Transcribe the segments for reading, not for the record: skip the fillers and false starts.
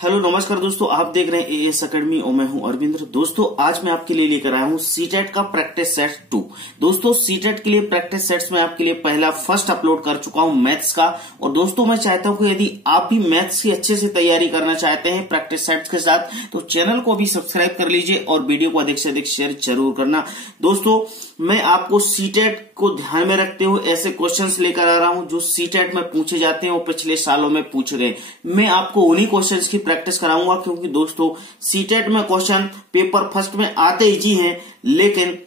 Hello नमस्कार दोस्तों, आप देख रहे हैं एएस अकेडमी और मैं हूं अरविंद्र। दोस्तों आज मैं आपके लिए लेकर आया हूं सीटेट का प्रैक्टिस सेट 2। दोस्तों सीटेट के लिए प्रैक्टिस सेट्स में आपके लिए पहला फर्स्ट अपलोड कर चुका हूं मैथ्स का। और दोस्तों मैं चाहता हूं कि यदि आप भी मैथ्स की अच्छे से तैयारी करना चाहते हैं प्रैक्टिस सेट्स के साथ तो चैनल को भी सब्सक्राइब कर लीजिए और वीडियो को अधिक से अधिक शेयर जरूर करना। दोस्तों मैं आपको सीटेट को ध्यान में रखते हुए ऐसे क्वेश्चंस लेकर आ रहा हूं जो सीटेट में पूछे जाते हैं और पिछले सालों में पूछे गए। मैं आपको उन्हीं क्वेश्चंस की प्रैक्टिस कराऊंगा क्योंकि दोस्तों सीटेट में क्वेश्चन पेपर फर्स्ट में आते इजी हैं, लेकिन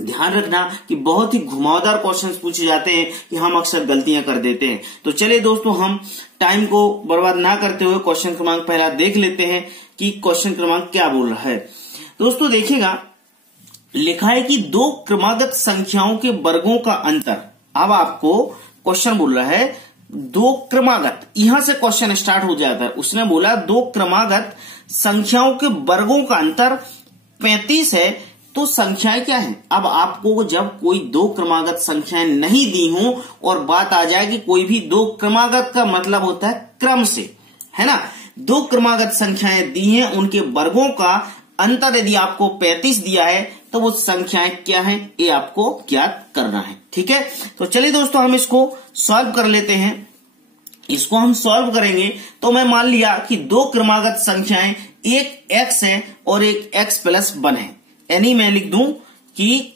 ध्यान रखना कि बहुत ही घुमावदार क्वेश्चंस पूछे जाते हैं कि हम अक्सर गलतियां कर देते हैं। तो चलिए दोस्तों हम टाइम को बर्बाद ना करते हुए क्वेश्चन क्रमांक पहला देख लेते हैं कि क्वेश्चन क्रमांक क्या बोल रहा है। दोस्तों देखिएगा, लिखा है कि दो क्रमागत संख्याओं के वर्गों का अंतर। अब आपको क्वेश्चन बोल रहा है दो क्रमागत, यहां से क्वेश्चन स्टार्ट हो जाता है। उसने बोला दो क्रमागत संख्याओं के वर्गों का अंतर 35 है, तो संख्याएं क्या है। अब आपको जब कोई दो क्रमागत संख्याएं नहीं दी हो और बात आ जाए कि कोई भी दो क्रमागत का मतलब होता है क्रम से, है ना। दो क्रमागत संख्याएं दी हैं, उनके वर्गों का अंतर यदि आपको 35 दिया है तो वो संख्याएं क्या हैं ये आपको ज्ञात करना है। ठीक है, तो चलिए दोस्तों हम इसको सॉल्व कर लेते हैं। इसको हम सॉल्व करेंगे तो मैं मान लिया कि दो क्रमागत संख्याएं, एक x है और एक x प्लस 1 है। यानी मैं लिख दूं कि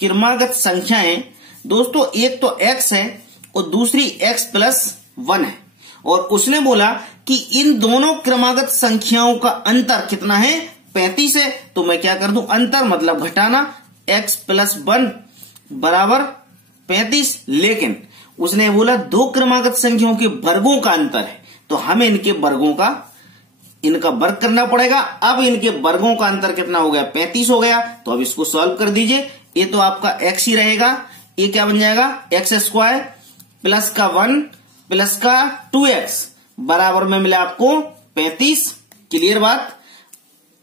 क्रमागत संख्याएं दोस्तों एक तो x है और दूसरी x प्लस 1 है। और उसने बोला कि इन दोनों क्रमागत संख्याओं का अंतर कितना है, 35 है। तो मैं क्या कर दूं, अंतर मतलब घटाना, x प्लस 1 बराबर 35। लेकिन उसने बोला दो क्रमागत संख्याओं के वर्गों का अंतर है, तो हमें इनका वर्ग करना पड़ेगा। अब इनके वर्गों का अंतर कितना हो गया, 35 हो गया। तो अब इसको सॉल्व कर दीजिए। ये तो आपका x ही रहेगा, ये क्या बन जाएगा x स्क्वायर प्लस का 1 प्लस का 2x बराबर में मिला आपको 35। क्लियर बात।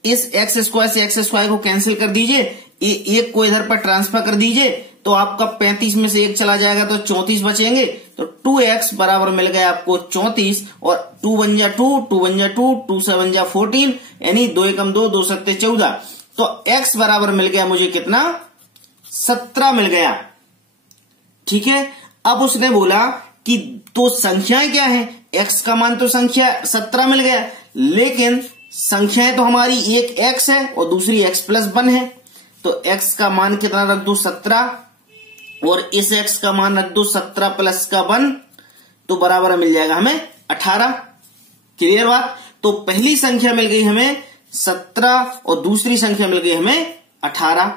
इस x स्क्वायर से x स्क्वायर को कैंसिल कर दीजिए, ये एक को इधर पर ट्रांसफर कर दीजिए तो आपका 35 में से एक चला जाएगा तो 34 बचेंगे। तो 2x बराबर मिल गया आपको 34 और 2 बन जा 2, 2 बन जा 2, 2 से बन जा 14, यानी 2 एकम 2, 2 सत्ते 14। तो x बराबर मिल गया मुझे कितना, 17 मिल गया। ठीक है, अब उसने बोला कि तो संख्याएं क्या है, x का मान तो संख्या 17 मिल गया, लेकिन संख्याएं तो हमारी एक x है और दूसरी x प्लस 1 है। तो x का मान कितना रख दो 17 और इस x का मान रख दो 17 प्लस का 1, तो बराबर मिल जाएगा हमें 18। क्लियर बात। तो पहली संख्या मिल गई हमें 17 और दूसरी संख्या मिल गई हमें 18।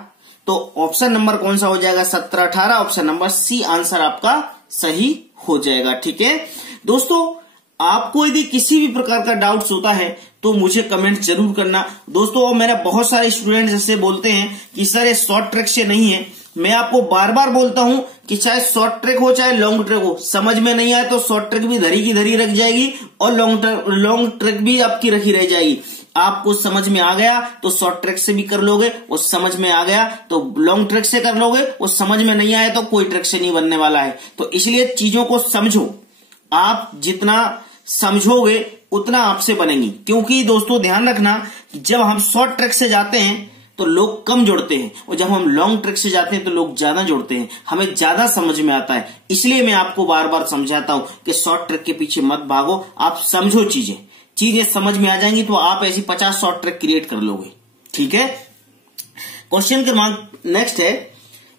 तो ऑप्शन नंबर कौन सा हो जाएगा, 17 18। ऑप्शन नंबर सी आंसर आपका सही हो जाएगा। ठीक है दोस्तों, आपको यदि किसी भी प्रकार का डाउट्स होता है तो मुझे कमेंट जरूर करना। दोस्तों और मेरे बहुत सारे स्टूडेंट जैसे बोलते हैं कि सर ये शॉर्ट ट्रिक से नहीं है। मैं आपको बार बार बोलता हूं कि चाहे शॉर्ट ट्रिक हो चाहे लॉन्ग ट्रिक हो, समझ में नहीं आए तो शॉर्ट ट्रिक भी धरी की धरी रख जाएगी और लॉन्ग ट्रिक भी आपकी रखी रह जाएगी। आपको समझ में आ गया तो शॉर्ट ट्रिक से भी कर लोगे, और समझ में आ गया तो लॉन्ग ट्रिक से कर लोगे, और समझ में नहीं आया तो कोई ट्रिक से नहीं बनने वाला है। तो इसलिए चीजों को समझो, आप जितना समझोगे उतना आपसे बनेंगी। क्योंकि दोस्तों ध्यान रखना, जब हम शॉर्ट ट्रिक से जाते हैं तो लोग कम जुड़ते हैं और जब हम लॉन्ग ट्रिक से जाते हैं तो लोग ज्यादा जुड़ते हैं, हमें ज्यादा समझ में आता है। इसलिए मैं आपको बार बार समझाता हूं कि शॉर्ट ट्रिक के पीछे मत भागो, आप समझो चीजें समझ में आ जाएंगी तो आप ऐसी 50 शॉर्ट ट्रिक क्रिएट कर लोगे। ठीक है, क्वेश्चन क्रमांक नेक्स्ट है।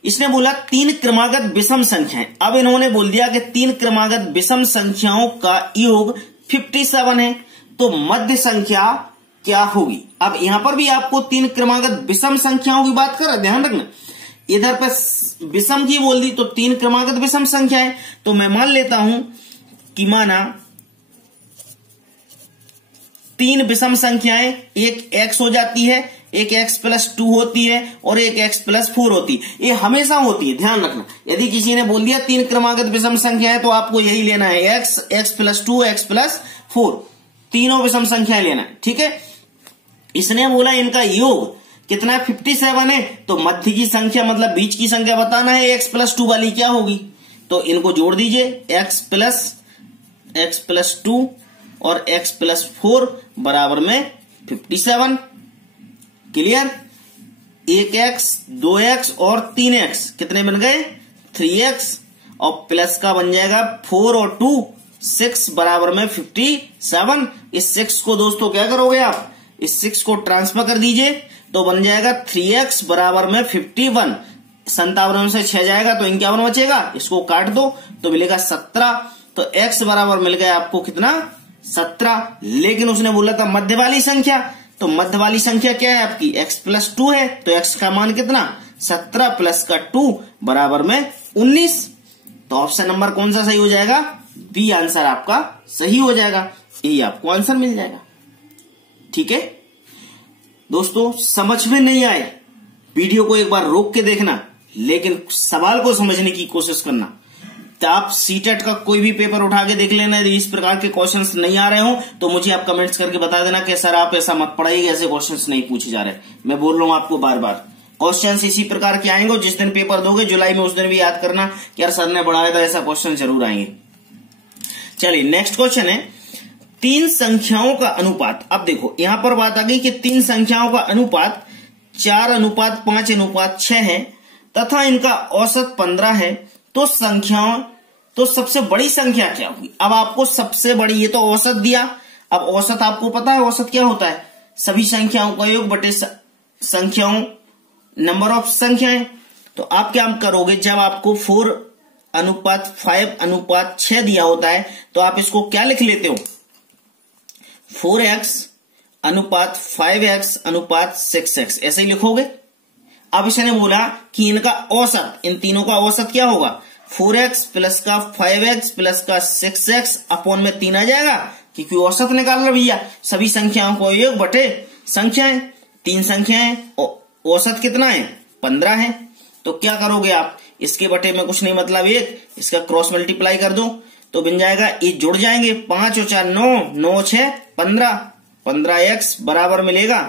इसने बोला तीन क्रमागत विषम संख्याएं। अब इन्होंने बोल दिया कि तीन क्रमागत विषम संख्याओं का योग 57 है, तो मध्य संख्या क्या होगी। अब यहां पर भी आपको तीन क्रमागत विषम संख्याओं की बात कर रहा है, ध्यान रखना। इधर पे विषम की बोल दी तो तीन क्रमागत विषम संख्या है। तो मैं मान लेता हूं कि माना तीन विषम संख्याएं, एक x हो जाती है, एक x प्लस 2 होती है और एक x प्लस 4 होती है। ये हमेशा होती है, ध्यान रखना। यदि किसी ने बोल दिया तीन क्रमागत विषम संख्या है तो आपको यही लेना है, x प्लस 2 x प्लस 4, तीनों विषम संख्याएं लेना है। ठीक है, इसने बोला इनका योग कितना है, 57 है। तो मध्य की संख्या मतलब बीच की संख्या बताना है, x प्लस 2 वाली क्या होगी। तो इनको जोड़ दीजिए, x प्लस x+2 और x+4 बराबर में 57। क्लियर। 1x 2x और 3x कितने बन गए 3x और प्लस का बन जाएगा 4 और 2 6 बराबर में 57। इस 6 को दोस्तों क्या करोगे आप, इस 6 को ट्रांसफर कर दीजिए तो बन जाएगा 3x बराबर में 51। 57 से 6 जाएगा तो 51 बचेगा, इसको काट दो तो मिलेगा 17। तो x बराबर मिल गया आपको कितना 17। लेकिन उसने बोला था मध्य वाली संख्या, तो मध्य वाली संख्या क्या है आपकी x+2 है, तो x का मान कितना 17 प्लस का 2 बराबर में 19। तो ऑप्शन नंबर कौन सा सही हो जाएगा, बी आंसर आपका सही हो जाएगा। यही आपको आंसर मिल जाएगा। ठीक है दोस्तों, समझ में नहीं आए वीडियो को एक बार रोक के देखना, लेकिन सवाल को समझने की कोशिश करना। तो आप सीटेट का कोई भी पेपर उठा के देख लेना, यदि इस प्रकार के क्वेश्चंस नहीं आ रहे हो तो मुझे आप कमेंट्स करके बता देना कि सर आप ऐसा मत पढ़ाइए, ऐसे क्वेश्चंस नहीं पूछे जा रहे। मैं बोल रहा हूं आपको बार बार, क्वेश्चंस इसी प्रकार के आएंगे। जिस दिन पेपर दोगे जुलाई में, उस दिन भी याद करना कि यार सर ने बढ़ाया था, ऐसा क्वेश्चन जरूर आएंगे। चलिए नेक्स्ट क्वेश्चन है 3 संख्याओं का अनुपात। अब देखो यहां पर बात आ गई कि 3 संख्याओं का अनुपात 4:5:6 है तथा इनका औसत 15 है, तो सबसे बड़ी संख्या क्या होगी। अब आपको सबसे बड़ी, ये तो औसत दिया, अब औसत आपको पता है औसत क्या होता है, सभी संख्याओं का योग बटे संख्याओं नंबर ऑफ संख्याएं। तो आप क्या करोगे, जब आपको 4:5:6 दिया होता है तो आप इसको क्या लिख लेते हो 4x/5x/6x ऐसे ही लिखोगे। अब इसने बोला कि इनका औसत, इन तीनों का औसत क्या होगा 4x प्लस का 5x प्लस का 6x अपॉन में 3 आ जाएगा, क्योंकि औसत निकाल रहा भैया, सभी संख्याओं को योग बटे संख्याएं, 3 संख्याएं, औसत कितना है 15 है। तो क्या करोगे आप, इसके बटे में कुछ नहीं मतलब 1, इसका क्रॉस मल्टीप्लाई कर दो तो बन जाएगा, ये जुड़ जाएंगे 5 और 4 9, 9 6 15, 15x बराबर मिलेगा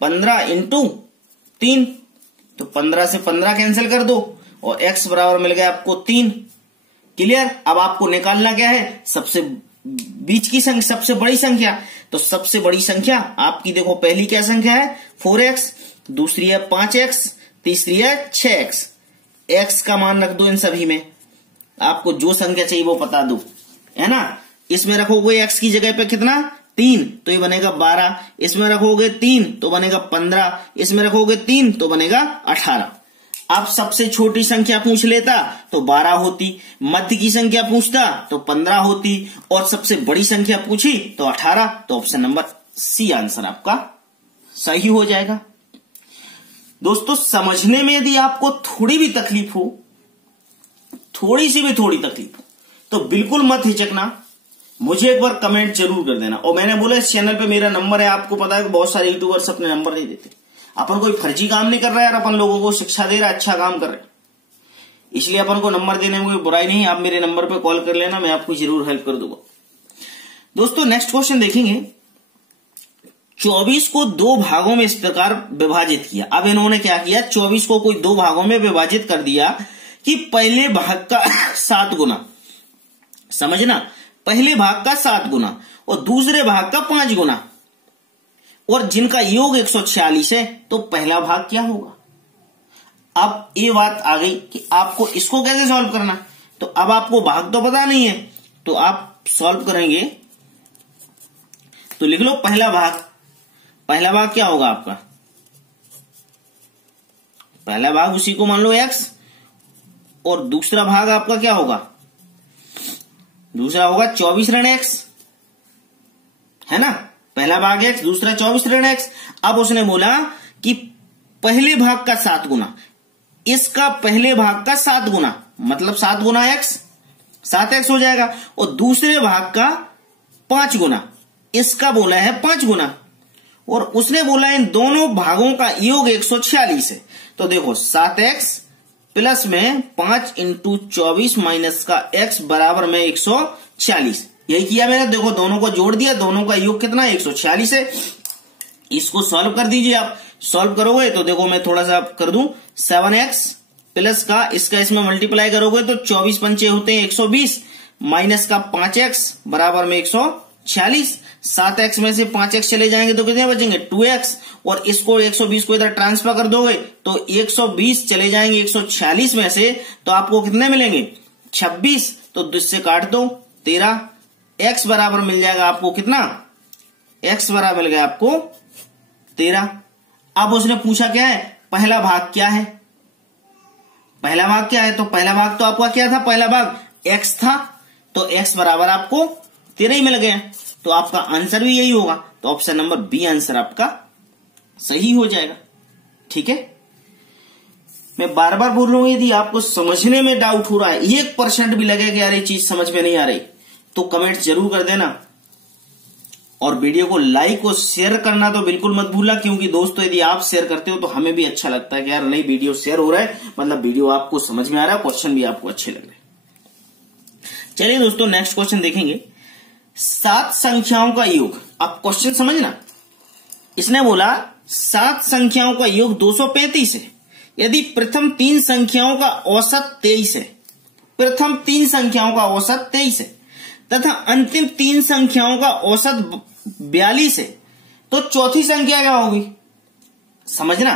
15 इंटू 3, तो 15 से 15 कैंसिल कर दो और x बराबर मिल गया आपको 3। क्लियर। अब आपको निकालना क्या है, सबसे बीच की संख्या, सबसे बड़ी संख्या। तो सबसे बड़ी संख्या आपकी देखो, पहली क्या संख्या है 4x, दूसरी है 5x, तीसरी है 6x। x का मान रख दो इन सभी में, आपको जो संख्या चाहिए वो बता दो, है ना। इसमें रखोगे x की जगह पे कितना 3 तो ये बनेगा 12, इसमें रखोगे 3 तो बनेगा 15, इसमें रखोगे 3 तो बनेगा 18। अब सबसे छोटी संख्या पूछ लेता तो 12 होती, मध्य की संख्या पूछता तो 15 होती, और सबसे बड़ी संख्या पूछी तो 18। तो ऑप्शन नंबर सी आंसर आपका सही हो जाएगा। दोस्तों समझने में यदि आपको थोड़ी भी तकलीफ हो, थोड़ी सी भी थोड़ी तकलीफ हो, तो बिल्कुल मत हिचकना, मुझे एक बार कमेंट जरूर कर देना। और मैंने बोला इस चैनल पे मेरा नंबर है, आपको पता है कि बहुत सारे यूट्यूबर्स अपने नंबर नहीं देते। अपन कोई फर्जी काम नहीं कर रहा है यार, अपन लोगों को शिक्षा दे रहा है, अच्छा काम कर रहे हैं, इसलिए अपन को नंबर देने में कोई बुराई नहीं। आप मेरे नंबर पे कॉल कर लेना, मैं आपको जरूर हेल्प कर दूंगा। दोस्तों नेक्स्ट क्वेश्चन देखेंगे, 24 को 2 भागों में इस प्रकार विभाजित किया। अब इन्होंने क्या किया, 24 को कोई 2 भागों में विभाजित कर दिया कि पहले भाग का 7 गुना, समझना, पहले भाग का 7 गुना और दूसरे भाग का 5 गुना, और जिनका योग 146 है, तो पहला भाग क्या होगा। अब ये बात आ गई कि आपको इसको कैसे सॉल्व करना। तो अब आपको भाग तो पता नहीं है, तो आप सॉल्व करेंगे तो लिख लो पहला भाग। पहला भाग क्या होगा आपका, पहला भाग उसी को मान लो x, और दूसरा भाग आपका क्या होगा, दूसरा होगा 24 ऋण x, है ना। पहला भाग x, दूसरा 24 ऋण x। अब उसने बोला कि पहले भाग का 7 गुना, इसका पहले भाग का 7 गुना मतलब 7 गुना x, 7x हो जाएगा, और दूसरे भाग का 5 गुना, इसका बोला है 5 गुना, और उसने बोला इन दोनों भागों का योग 146 है। तो देखो 7x प्लस में 5 इंटू 24 माइनस का x बराबर में 146, यही किया मैंने। देखो दोनों को जोड़ दिया, दोनों का योग कितना है 146 है। इसको सॉल्व कर दीजिए आप, सॉल्व करोगे तो देखो मैं थोड़ा सा कर दूं, 7x प्लस का इसका इसमें मल्टीप्लाई करोगे तो 24 पंचे होते हैं 120, माइनस का 5x बराबर में 146। 7x में से 5x चले जाएंगे तो कितने बचेंगे 2x, और इसको 120 को इधर ट्रांसफर कर दोगे तो 120 चले जाएंगे 146 में से, तो आपको कितने मिलेंगे 26। तो 2 से काट दो 13। x बराबर मिल जाएगा आपको कितना, x बराबर मिल गया आपको 13। अब उसने पूछा क्या है, पहला भाग क्या है, पहला भाग क्या है, तो पहला भाग तो आपका क्या था, पहला भाग x था, तो x बराबर आपको 13 ही मिल गया, तो आपका आंसर भी यही होगा। तो ऑप्शन नंबर बी आंसर आपका सही हो जाएगा। ठीक है, मैं बार बार बोल रहा हूं, यदि आपको समझने में डाउट हो रहा है, 1% भी लगे कि यार ये चीज समझ में नहीं आ रही, तो कमेंट जरूर कर देना, और वीडियो को लाइक और शेयर करना तो बिल्कुल मत भूलना, क्योंकि दोस्तों यदि आप शेयर करते हो तो हमें भी अच्छा लगता है कि यार नई वीडियो शेयर हो रहा है, मतलब वीडियो आपको समझ में आ रहा है, क्वेश्चन भी आपको अच्छे लग रहे हैं। चलिए दोस्तों नेक्स्ट क्वेश्चन देखेंगे, 7 संख्याओं का योग। अब क्वेश्चन समझना, इसने बोला 7 संख्याओं का योग 235 है, यदि प्रथम 3 संख्याओं का औसत 23 है, प्रथम 3 संख्याओं का औसत 23 है तथा अंतिम 3 संख्याओं का औसत 42 है, तो चौथी संख्या क्या होगी, समझना।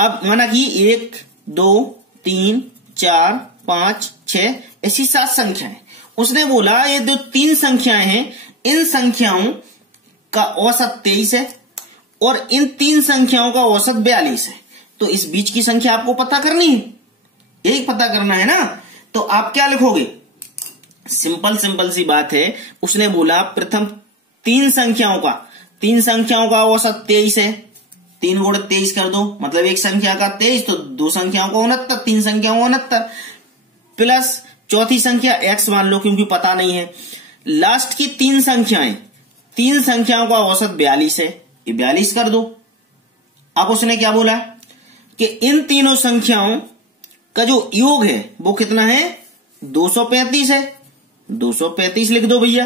अब माना कि 1 2 3 4 5 6 ऐसी 7 संख्याएं, उसने बोला ये जो 3 संख्याएं हैं इन संख्याओं का औसत 23 है और इन 3 संख्याओं का औसत 42 है, तो इस बीच की संख्या आपको पता करनी है, यही पता करना है ना। तो आप क्या लिखोगे, सिंपल सी बात है, उसने बोला प्रथम 3 संख्याओं का औसत 23 है, 3 गुणे 23 कर दो, मतलब एक संख्या का 23, तो 2 संख्याओं का 69, 3 संख्याओं 69, प्लस चौथी संख्या x मान लो क्योंकि पता नहीं है, लास्ट की 3 संख्याओं का औसत 42 है, ये 42 कर दो। अब उसने क्या बोला कि इन तीनों संख्याओं का जो योग है वो कितना है 235 है, 235 लिख दो भैया।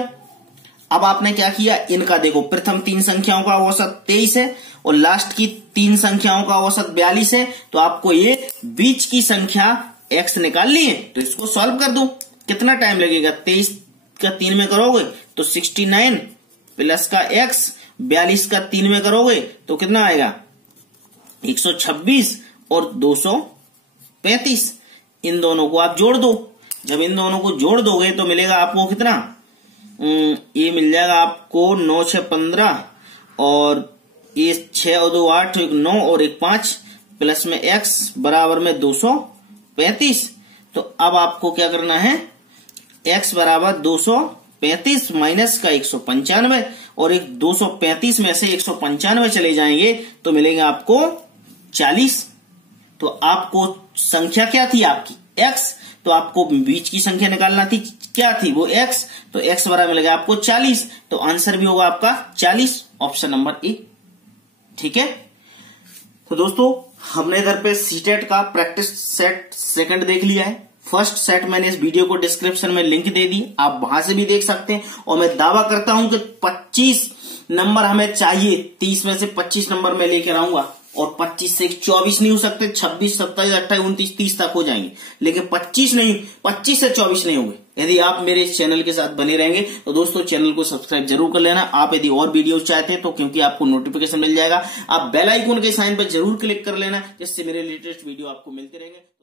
अब आपने क्या किया, इनका देखो, प्रथम 3 संख्याओं का औसत 23 है और लास्ट की 3 संख्याओं का औसत 42 है, तो आपको ये बीच की संख्या x निकाल लिए, तो इसको सॉल्व कर दो। कितना टाइम लगेगा, 23 का 3 में करोगे तो 69 प्लस का x, 42 का 3 में करोगे तो कितना आएगा 126 और 235, इन दोनों को आप जोड़ दो। जब इन दोनों को जोड़ दोगे तो मिलेगा आपको कितना, ये मिल जाएगा आपको 9 6 15 और ये 6 और 2 8, 1 9 और 1 5 प्लस में x बराबर में 235। तो अब आपको क्या करना है, x बराबर 235 माइनस का 195, और एक 235 में से 195 चले जाएंगे तो मिलेंगे आपको 40। तो आपको संख्या क्या थी आपकी x, तो आपको बीच की संख्या निकालना थी, क्या थी वो x, तो x बराबर मिलेगा आपको 40, तो आंसर भी होगा आपका 40, ऑप्शन नंबर ए। ठीक है, तो दोस्तों हमने इधर पे सीटेट का प्रैक्टिस सेट सेकंड देख लिया है। फर्स्ट सेट मैंने इस वीडियो को डिस्क्रिप्शन में लिंक दे दी, आप वहां से भी देख सकते हैं, और मैं दावा करता हूं कि 25 नंबर हमें चाहिए, 30 में से 25 नंबर मैं लेकर आऊंगा, और 25 से 24 नहीं हो सकते, 26 27 28 29 30 तक हो जाएंगे, लेकिन 25 नहीं, 25 से 24 नहीं होंगे यदि आप मेरे इस चैनल के साथ बने रहेंगे। तो दोस्तों चैनल को सब्सक्राइब जरूर कर लेना, आप यदि और वीडियोस चाहते हैं तो, क्योंकि आपको नोटिफिकेशन मिल जाएगा, आप बेल आइकन के साइन पर जरूर क्लिक कर लेना, जिससे मेरे लेटेस्ट वीडियो आपको मिलते रहेंगे।